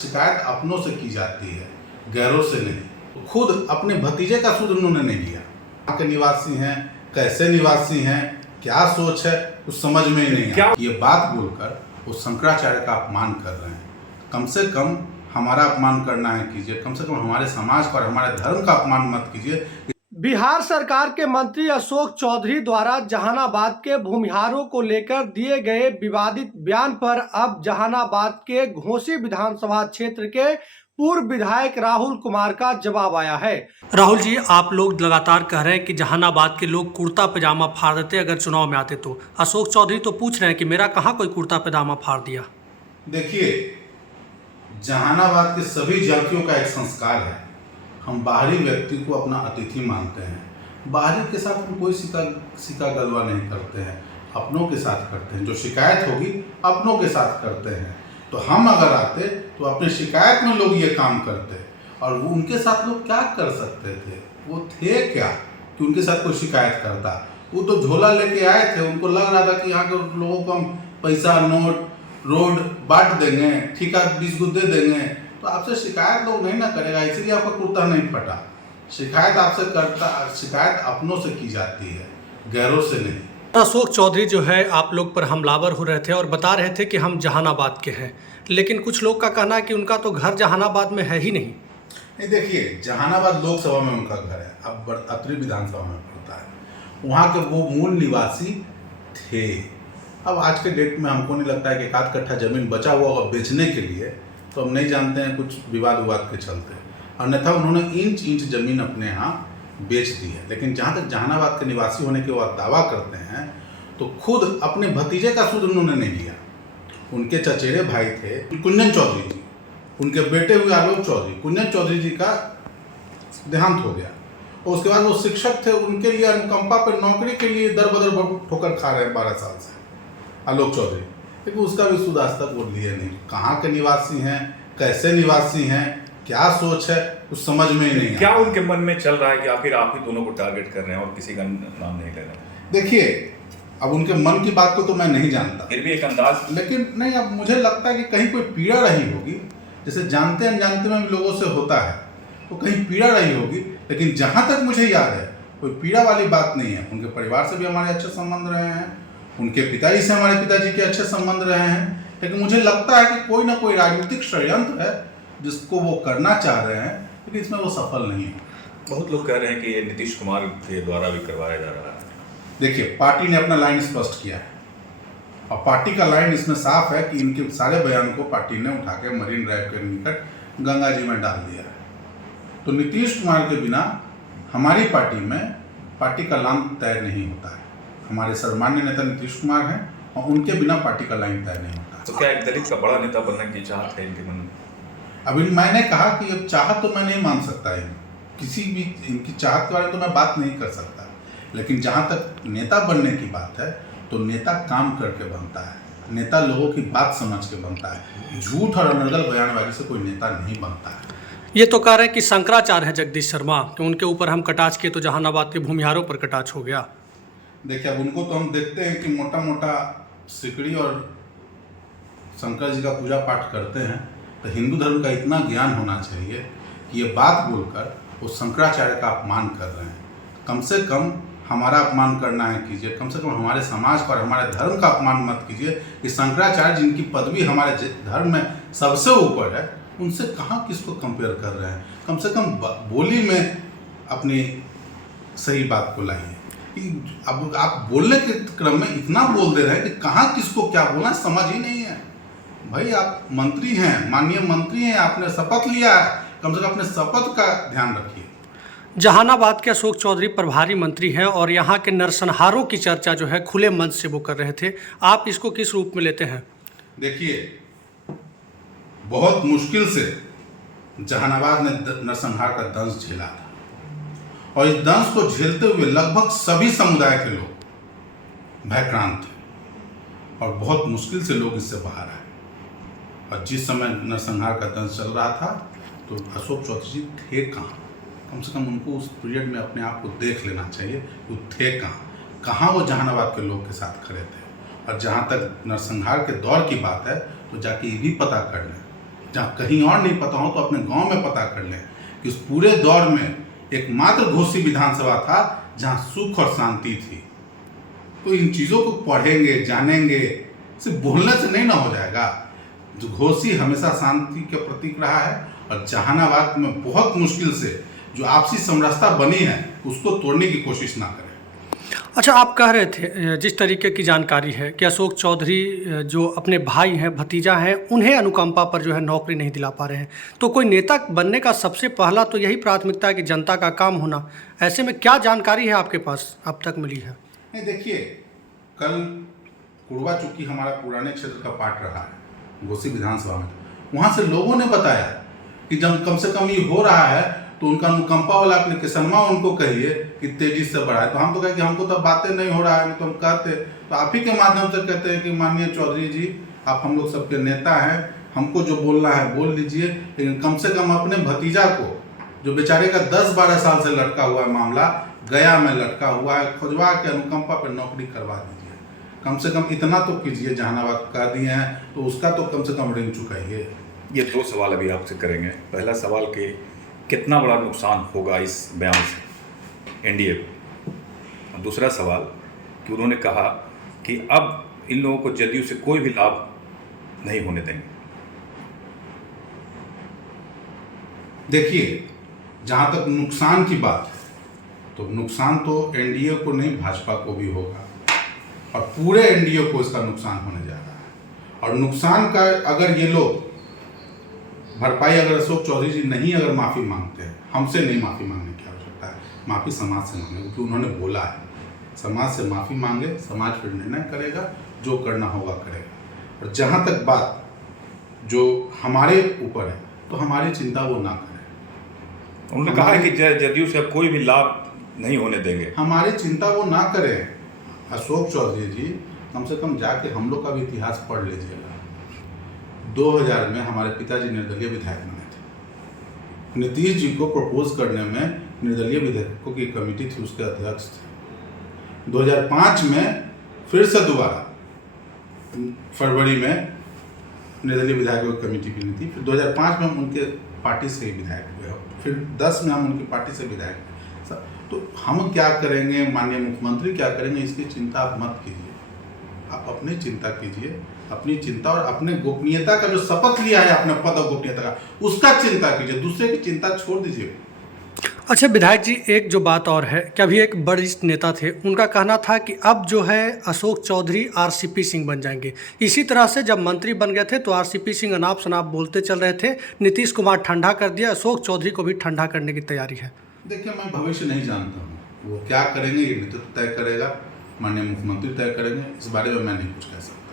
शिकायत अपनों से की जाती है, गैरों से नहीं। खुद अपने भतीजे का सुध उन्होंने नहीं लिया। कहाँ के निवासी हैं, कैसे निवासी हैं, क्या सोच है, कुछ समझ में ही नहीं आया। ये बात बोलकर वो शंकराचार्य का अपमान कर रहे हैं। कम से कम हमारा अपमान करना है कीजिए, कम से कम हमारे समाज पर, हमारे धर्म का अपमान मत कीजिए। बिहार सरकार के मंत्री अशोक चौधरी द्वारा जहानाबाद के भूमिहारों को लेकर दिए गए विवादित बयान पर अब जहानाबाद के घोसी विधानसभा क्षेत्र के पूर्व विधायक राहुल कुमार का जवाब आया है। राहुल जी, आप लोग लगातार कह रहे हैं कि जहानाबाद के लोग कुर्ता पजामा फाड़ देते अगर चुनाव में आते तो। अशोक चौधरी तो पूछ रहे हैं कि मेरा कहाँ कोई कुर्ता पजामा फाड़ दिया। देखिए, जहानाबाद के सभी जातियों का एक संस्कार है। हम बाहरी व्यक्ति को अपना अतिथि मानते हैं। बाहरी के साथ हम कोई सिका गलवा नहीं करते हैं, अपनों के साथ करते हैं। जो शिकायत होगी अपनों के साथ करते हैं। तो हम अगर आते तो अपने शिकायत में लोग ये काम करते, और वो उनके साथ लोग क्या कर सकते थे? वो थे क्या कि उनके साथ कोई शिकायत करता? वो तो झोला लेके आए थे। उनको लग रहा था कि यहाँ के लोगों को हम पैसा, नोट, रोड बांट देंगे, ठेका 20 गुद्दे देंगे, तो आपसे शिकायत लोग नहीं ना करेगा। इसीलिए आपका कुर्ता नहीं फटा। शिकायत आपसे करता, शिकायत अपनों से की जाती है, गैरों से नहीं। अशोक चौधरी जो है आप लोग पर हमलावर हो रहे थे और बता रहे थे कि हम जहानाबाद के हैं, लेकिन कुछ लोग का कहना है कि उनका तो घर जहानाबाद में है ही नहीं। नहीं, देखिए, जहानाबाद लोकसभा में उनका घर है, अब अत्रि विधानसभा में पड़ता है। वहाँ के वो मूल निवासी थे। अब आज के डेट में हमको नहीं लगता है कि 1 कट्ठा जमीन बचा हुआ होगा बेचने के लिए, तो हम नहीं जानते हैं, कुछ विवाद के चलते। अन्यथा उन्होंने इंच इंच जमीन अपने यहाँ बेच दी है। लेकिन जहाँ तक जहानाबाद के निवासी होने के वो दावा करते हैं, तो खुद अपने भतीजे का सुध उन्होंने नहीं लिया। उनके चचेरे भाई थे कुंजन चौधरी जी, उनके बेटे हुए आलोक चौधरी। कुंजन चौधरी जी का देहांत हो गया और उसके बाद वो शिक्षक थे। उनके लिए अनुकंपा पर नौकरी के लिए दर बदर ठोकर खा रहे हैं 12 साल से आलोक चौधरी, लेकिन उसका भी सुध आज तक वो लिए नहीं। कहाँ के निवासी हैं, कैसे निवासी हैं, क्या सोच है, कुछ समझ में ही नहीं। क्या उनके मन में चल रहा है कि आखिर आप ही दोनों को टारगेट कर रहे हैं और किसी का नाम नहीं ले रहे हैं? देखिए, अब उनके मन की बात को तो मैं नहीं जानता, फिर भी एक अंदाज। लेकिन नहीं, अब मुझे लगता है कि कहीं कोई पीड़ा रही होगी। जैसे जानते अनजानते में भी लोगों से होता है, तो कहीं पीड़ा रही होगी। लेकिन जहाँ तक मुझे याद है, कोई पीड़ा वाली बात नहीं है। उनके परिवार से भी हमारे अच्छे संबंध रहे हैं, उनके पिताजी से हमारे पिताजी के अच्छे संबंध रहे हैं। लेकिन मुझे लगता है कि कोई ना कोई राजनीतिक षड्यंत्र है जिसको वो करना चाह रहे हैं, लेकिन इसमें वो सफल नहीं है। बहुत लोग कह रहे हैं कि ये नीतीश कुमार के द्वारा भी करवाया जा रहा है। देखिए, पार्टी ने अपना लाइन स्पष्ट किया है, और पार्टी का लाइन इसमें साफ है कि इनके सारे बयान को पार्टी ने उठा के मरीन ड्राइव के निकट गंगा जी में डाल दिया है। तो नीतीश कुमार के बिना हमारी पार्टी में पार्टी का लाइन तय नहीं होता है। हमारे सर्वमान्य नेता नीतीश कुमार हैं, और उनके बिना पार्टी का लाइन तय नहीं होता। तो क्या एक दलित का बड़ा नेता बनने की चाहत है इनके मन में? अभी मैंने कहा कि अब चाहत तो मैं नहीं मान सकता है, किसी भी इनकी चाहत के बारे में तो मैं बात नहीं कर सकता। लेकिन जहाँ तक नेता बनने की बात है, तो नेता काम करके बनता है, नेता लोगों की बात समझ के बनता है। झूठ और अनर्गल बयानबाजी से कोई नेता नहीं बनता है। ये तो कह रहे हैं कि शंकराचार्य है जगदीश शर्मा, कि उनके ऊपर हम कटाक्ष किए तो जहानाबाद के भूमिहारों पर कटाक्ष हो गया। देखिए, अब उनको तो हम देखते हैं कि मोटा मोटा सिकड़ी और शंकर जी का पूजा पाठ करते हैं, तो हिंदू धर्म का इतना ज्ञान होना चाहिए कि ये बात बोलकर वो शंकराचार्य का अपमान कर रहे हैं। कम से कम हमारा अपमान करना है कीजिए, कम से कम हमारे समाज पर, हमारे धर्म का अपमान मत कीजिए। कि शंकराचार्य जिनकी पदवी हमारे धर्म में सबसे ऊपर है, उनसे कहाँ किसको कंपेयर कर रहे हैं? कम से कम बोली में अपनी सही बात को लाइए। अब आप बोलने के क्रम में इतना बोल दे रहे हैं कि कहाँ किसको क्या बोलना समझ ही नहीं है। भाई, आप मंत्री हैं, माननीय मंत्री हैं, आपने शपथ लिया है, कम से कम अपने शपथ का ध्यान रखिए। जहानाबाद के अशोक चौधरी प्रभारी मंत्री हैं और यहाँ के नरसंहारों की चर्चा जो है खुले मंच से वो कर रहे थे। आप इसको किस रूप में लेते हैं? देखिए, बहुत मुश्किल से जहानाबाद ने नरसंहार का दंश झेला था, और इस दंश को झेलते हुए लगभग सभी समुदाय के लोग भयक्रांत थे, और बहुत मुश्किल से लोग इससे बाहर आए। और जिस समय नरसंहार का दंश चल रहा था, तो अशोक चौधरी जी थे कहाँ? कम से कम उनको उस पीरियड में अपने आप को देख लेना चाहिए, वो थे कहाँ वो जहानाबाद के लोग के साथ खड़े थे। और जहाँ तक नरसंहार के दौर की बात है, तो जाके ये भी पता कर लें जहाँ कहीं और नहीं पता हो तो अपने गांव में पता कर लें कि उस पूरे दौर में एकमात्र घोसी विधानसभा था जहाँ सुख और शांति थी। तो इन चीज़ों को पढ़ेंगे, जानेंगे, सिर्फ बोलने से नहीं ना हो जाएगा। जो घोसी हमेशा शांति के प्रतीक रहा है और जहानाबाद में बहुत मुश्किल से जो आपसी समरसता बनी है उसको तोड़ने की कोशिश ना करें। अच्छा, आप कह रहे थे जिस तरीके की जानकारी है कि अशोक चौधरी जो अपने भाई हैं, भतीजा हैं, उन्हें अनुकंपा पर जो है नौकरी नहीं दिला पा रहे हैं। तो कोई नेता बनने का सबसे पहला तो यही प्राथमिकता है कि जनता का काम होना। ऐसे में क्या जानकारी है आपके पास अब तक मिली है? नहीं, देखिए, कल कुड़वा चूंकि हमारा पुराने क्षेत्र का पार्ट रहा है घोसी विधानसभा में, वहाँ से लोगों ने बताया कि जब कम से कम ये हो रहा है तो उनका अनुकंपा वाला एप्लीकेशन उनको कहिए कि तेजी से बढ़ाए। तो हम तो कहें कि हमको तो बातें नहीं हो रहा है, तो हम कहते तो आप ही के माध्यम से कहते हैं कि माननीय चौधरी जी, आप हम लोग सबके नेता हैं, हमको जो बोलना है बोल लीजिए, लेकिन कम से कम अपने भतीजा को, जो बेचारे का 10-12 साल से लटका हुआ है मामला, गया में लटका हुआ है, खुजवा के अनुकंपा पर नौकरी करवा दीजिए। कम से कम इतना तो कीजिए, जहानाबाद कर दिए हैं तो उसका तो कम से कम ऋण चुकाइए। ये 2 सवाल अभी आपसे करेंगे। पहला सवाल कि कितना बड़ा नुकसान होगा इस बयान से एनडीए को, और दूसरा सवाल कि उन्होंने कहा कि अब इन लोगों को जदयू से कोई भी लाभ नहीं होने देंगे। देखिए, जहाँ तक नुकसान की बात है तो नुकसान तो एनडीए को नहीं, भाजपा को भी होगा और पूरे एनडीए को इसका नुकसान होने जा रहा है। और नुकसान का अगर ये लोग भरपाई, अगर अशोक चौधरी जी नहीं अगर माफ़ी मांगते हैं, हमसे नहीं माफ़ी मांगने की आवश्यकता है, माफ़ी समाज से मांगे, क्योंकि उन्होंने बोला है समाज से माफ़ी मांगे, समाज फिर निर्णय करेगा, जो करना होगा करेगा। और जहाँ तक बात जो हमारे ऊपर है तो हमारी चिंता वो ना करें। उन्होंने कहा है कि जदयू से अब कोई भी लाभ नहीं होने देंगे। हमारी चिंता वो ना करें। अशोक चौधरी जी, कम से कम जाके हम लोग का भी इतिहास पढ़ लीजिएगा। 2000 में हमारे पिताजी निर्दलीय विधायक बने थे। नीतीश जी को प्रपोज करने में निर्दलीय विधायकों की कमेटी थी, उसके अध्यक्ष थे। 2005 में फिर से दोबारा फरवरी में निर्दलीय विधायकों की कमेटी बनी थी। फिर 2005 में हम उनके पार्टी से ही विधायक हुए, फिर 10 में हम उनकी पार्टी से विधायक हुए। तो हम क्या करेंगे, माननीय मुख्यमंत्री क्या करेंगे, इसकी चिंता आप मत कीजिए। आप अपनी चिंता कीजिए, अपनी चिंता और अपने गोपनीयता का जो शपथ लिया है, अपने पद और गोपनीयता का, उसका चिंता कीजिए, दूसरे की चिंता छोड़ दीजिए। अच्छा विधायक जी, एक जो बात और है कि अभी एक वरिष्ठ नेता थे, उनका कहना था कि अब जो है अशोक चौधरी आरसीपी सिंह बन जाएंगे। इसी तरह से जब मंत्री बन गए थे तो आरसीपी सिंह अनाप शनाप बोलते चल रहे थे, नीतीश कुमार ठंडा कर दिया, अशोक चौधरी को भी ठंडा करने की तैयारी है। देखिए, मैं भविष्य नहीं जानता हूँ, वो क्या करेंगे ये नेतृत्व तय करेगा, माननीय मुख्यमंत्री तय करेंगे, इस बारे में मैं नहीं कुछ कह सकता।